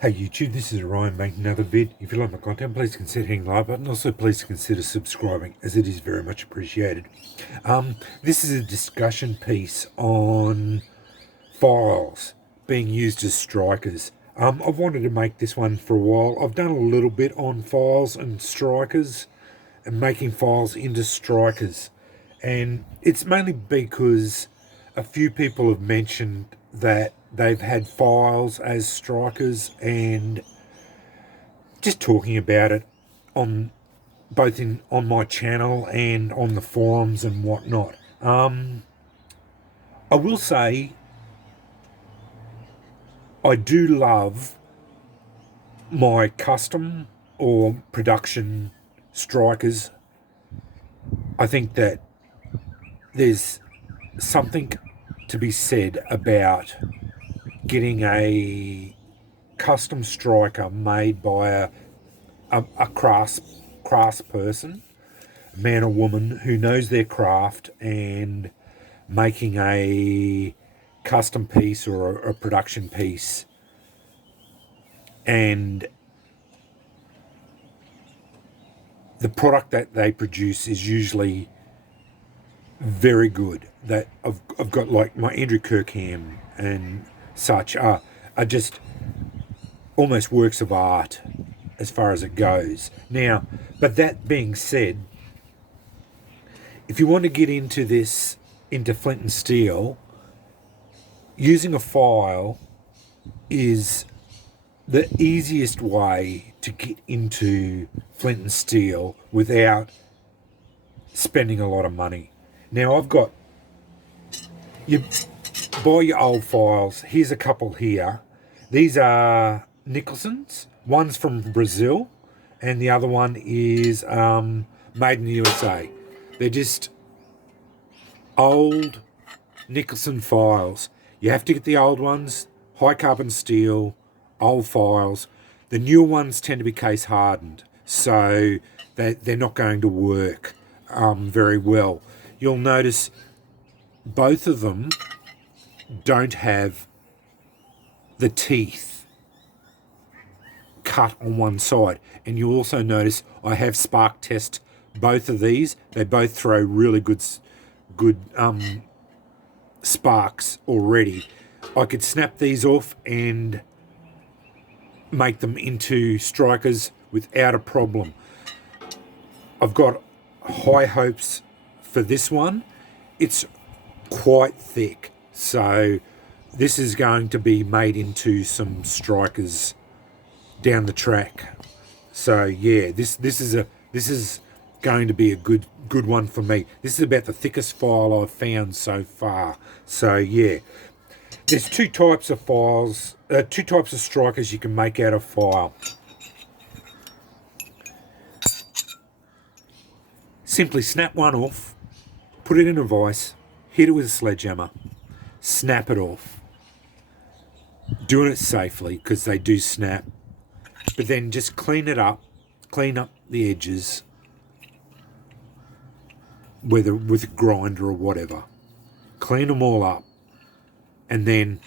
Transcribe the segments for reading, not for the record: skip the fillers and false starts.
Hey YouTube, this is Ryan making another vid. If you like my content, please consider hitting the like button. Also, please consider subscribing, as it is very much appreciated. This is a discussion piece on files being used as strikers. I've wanted to make this one for a while. I've done a little bit on files and strikers and making files into strikers. And it's mainly because a few people have mentioned that they've had files as strikers, and just talking about it on both in on my channel and on the forums and whatnot. I will say I do love my custom or production strikers. I think that there's something to be said about getting a custom striker made by a crafts person, man or woman who knows their craft, and making a custom piece or a production piece, and the product that they produce is usually very good. That I've got, like my Andrew Kirkham and such, are just almost works of art as far as it goes. Now, but that being said, if you want to get into this, into flint and steel, using a file is the easiest way to get into flint and steel without spending a lot of money. Now, I've got, you buy your old files. Here's a couple here. These are Nicholson's. One's from Brazil, and the other one is made in the USA. They're just old Nicholson files. You have to get the old ones, high carbon steel, old files. The newer ones tend to be case hardened, so they're not going to work very well. You'll notice both of them don't have the teeth cut on one side, and you'll also notice I have spark test both of these. They both throw really good sparks already. I could snap these off and make them into strikers without a problem. I've got high hopes for this one. It's quite thick, so this is going to be made into some strikers down the track. So yeah, this is going to be a good one for me. This is about the thickest file I've found so far. So yeah, there's two types of files, two types of strikers you can make out of file. Simply snap one off, put it in a vise, hit it with a sledgehammer, snap it off. Doing it safely, because they do snap. But then just clean it up, clean up the edges, whether with a grinder or whatever. Clean them all up, and then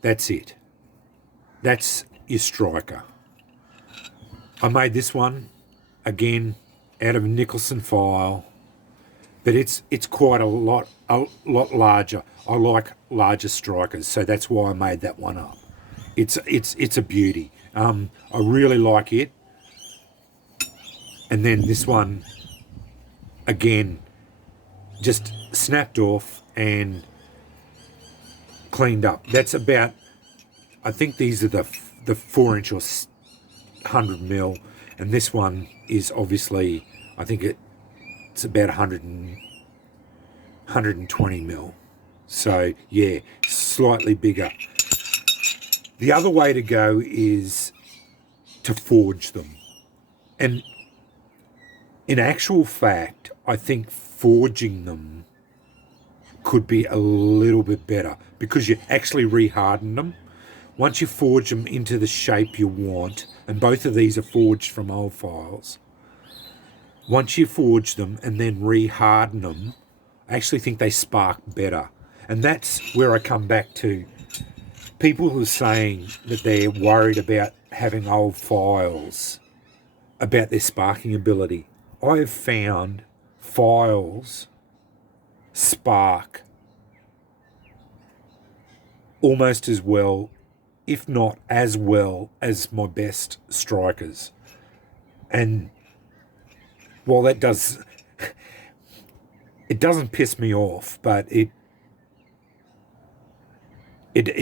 that's it. That's your striker. I made this one, again, out of a Nicholson file, but it's quite a lot larger. I like larger strikers, so that's why I made that one up. It's a beauty. I really like it. And then this one, again, just snapped off and cleaned up. That's about, I think these are the 4-inch or 100 mil, and this one is obviously, I think it's about 120 mil. So yeah, slightly bigger. The other way to go is to forge them. And in actual fact, I think forging them could be a little bit better, because you actually re-harden them. Once you forge them into the shape you want, and both of these are forged from old files, once you forge them and then re-harden them, I actually think they spark better. And that's where I come back to people who are saying that they're worried about having old files, about their sparking ability, I have found files spark almost as well, if not as well, as my best strikers. And while that does, it doesn't piss me off, but it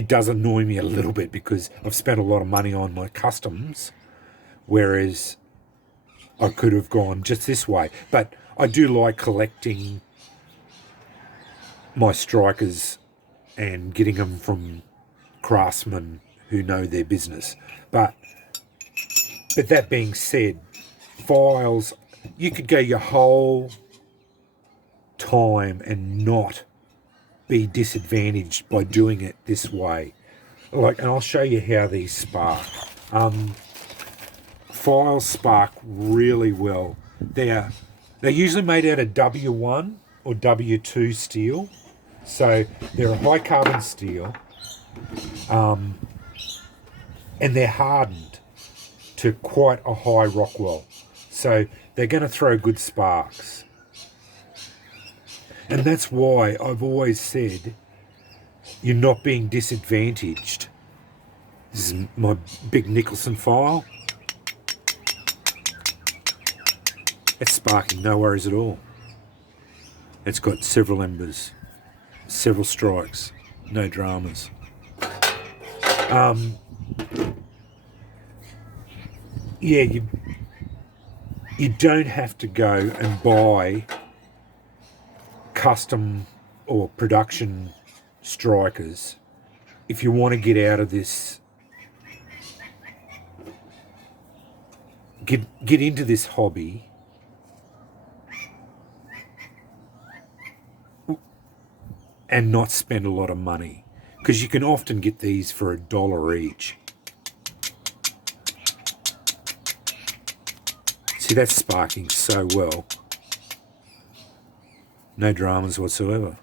does annoy me a little bit because I've spent a lot of money on my customs, whereas I could have gone just this way. But I do like collecting my strikers and getting them from craftsmen who know their business. But that being said, files, you could go your whole time and not be disadvantaged by doing it this way. And I'll show you how these spark. Files spark really well. They're usually made out of W1 or W2 steel, so they're a high carbon steel, and they're hardened to quite a high Rockwell, so they're going to throw good sparks. And that's why I've always said you're not being disadvantaged. This is my big Nicholson file. It's sparking, no worries at all. It's got several embers, several strikes, no dramas. Yeah, you don't have to go and buy custom or production strikers if you want to get out of this, get into this hobby and not spend a lot of money, because you can often get these for $1 each. See, that's sparking so well. No dramas whatsoever.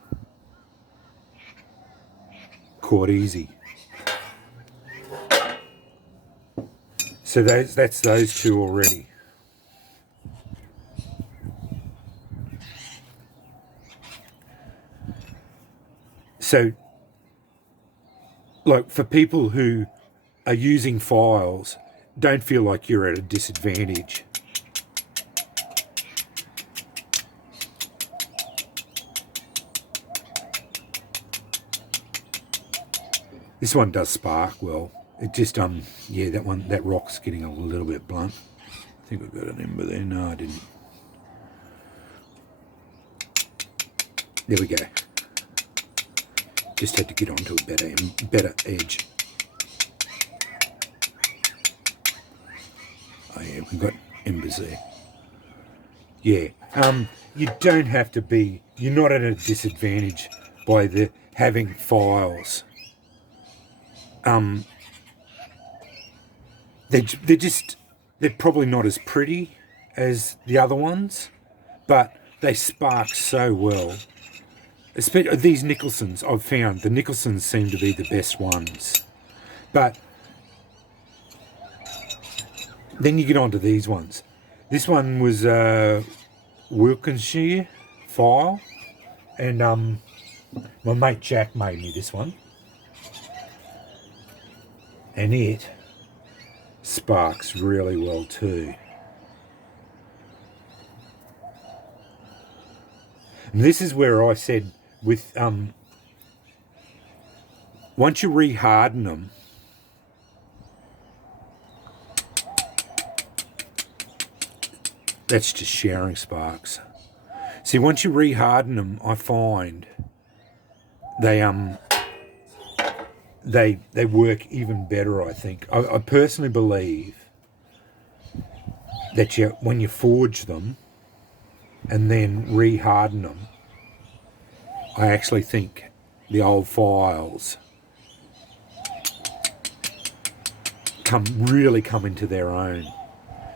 Quite easy. So that's those two already. So, like, for people who are using files, don't feel like you're at a disadvantage. This one does spark well. It just, yeah, that rock's getting a little bit blunt. I think I've got an ember there. No, I didn't. There we go. Just had to get onto a better edge. Oh yeah, we've got embers there. Yeah, you don't have to be, you're not at a disadvantage by having files. They're probably not as pretty as the other ones, but they spark so well. Especially these Nicholsons, I've found the Nicholsons seem to be the best ones. But then you get on to these ones. This one was a Wilkinshire file, and my mate Jack made me this one. And it sparks really well too. And this is where I said with once you re-harden them, that's just showering sparks. See, once you re-harden them, I find they work even better, I think. I personally believe that when you forge them and then re-harden them, I actually think the old files really come into their own.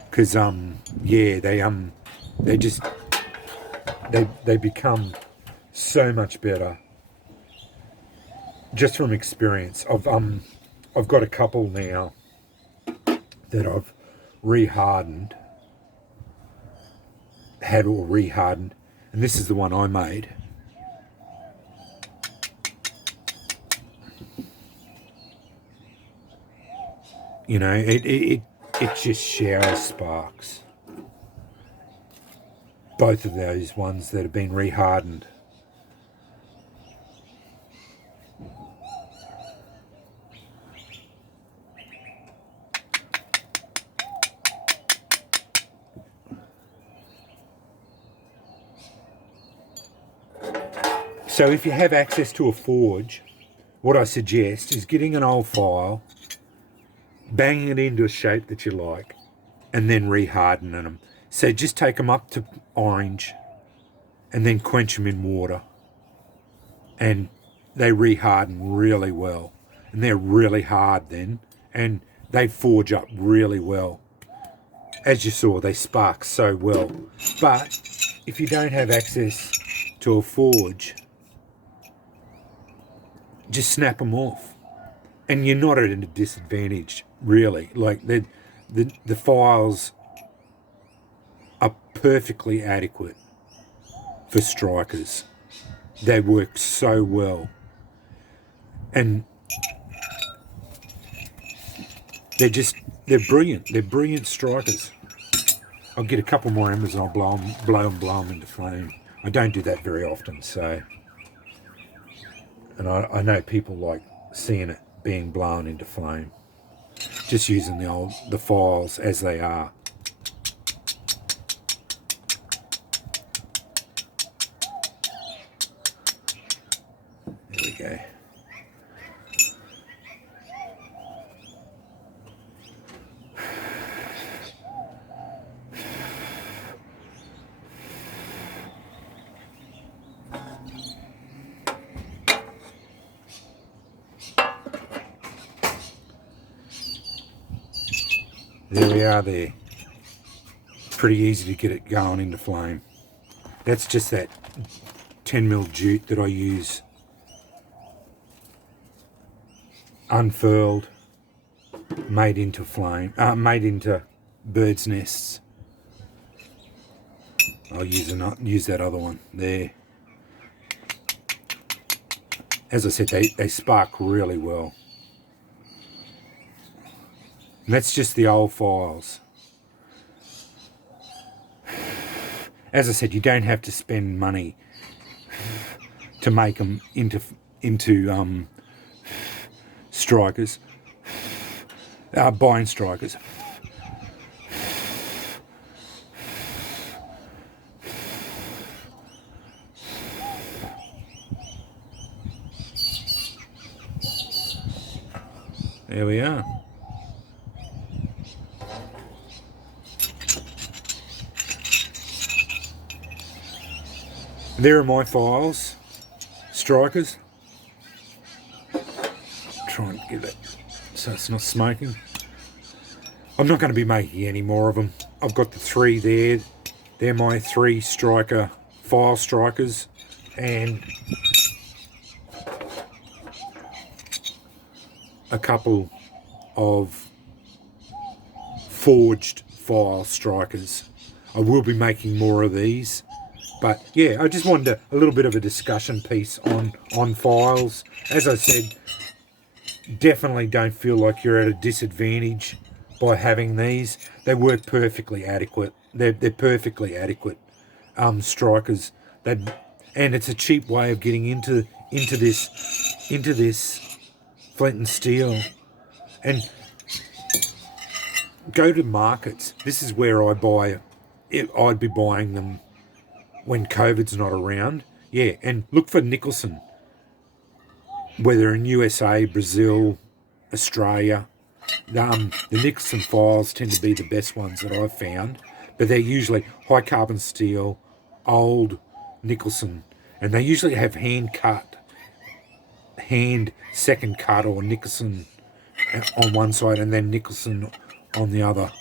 Because yeah, they become so much better. just from experience, I've got a couple now that I've re-hardened, had all re-hardened, and this is the one I made. You know, it just showers sparks. Both of those ones that have been re-hardened. So if you have access to a forge, what I suggest is getting an old file, banging it into a shape that you like, and then re-hardening them. So just take them up to orange and then quench them in water. And they re-harden really well. And they're really hard then. And they forge up really well. As you saw, they spark so well. But if you don't have access to a forge, just snap them off. And you're not at a disadvantage, really. Like, the files are perfectly adequate for strikers. They work so well. And they're brilliant. They're brilliant strikers. I'll get a couple more embers and I'll blow them into flame. I don't do that very often, so... And I know people like seeing it being blown into flame. Just using the files as they are. There we go. There we are there. Pretty easy to get it going into flame. That's just that 10mm jute that I use. Unfurled. Made into flame. Made into bird's nests. I'll use that other one there. As I said, they spark really well. And that's just the old files. As I said, you don't have to spend money to make them into strikers, buying strikers. There we are. There are my files, strikers. Try and get it so it's not smoking. I'm not going to be making any more of them. I've got the 3 there. They're my 3 striker file strikers, and a couple of forged file strikers. I will be making more of these. But yeah, I just wanted a little bit of a discussion piece on files. As I said, definitely don't feel like you're at a disadvantage by having these. They work perfectly adequate. They're perfectly adequate strikers. And it's a cheap way of getting into this flint and steel. And go to markets. This is where I buy it. I'd be buying them when COVID's not around. Yeah, and look for Nicholson. Whether in USA, Brazil, Australia, the Nicholson files tend to be the best ones that I've found. But they're usually high carbon steel, old Nicholson. And they usually have hand second cut, or Nicholson on one side and then Nicholson on the other.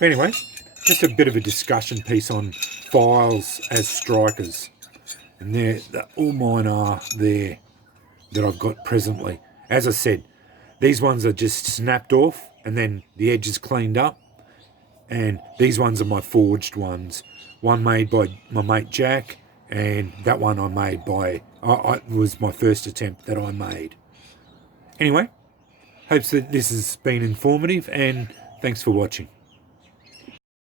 Anyway, just a bit of a discussion piece on files as strikers. And all mine are there that I've got presently. As I said, these ones are just snapped off and then the edges cleaned up. And these ones are my forged ones. One made by my mate Jack, and that one I made by, was my first attempt that I made. Anyway, hopes that this has been informative, and thanks for watching.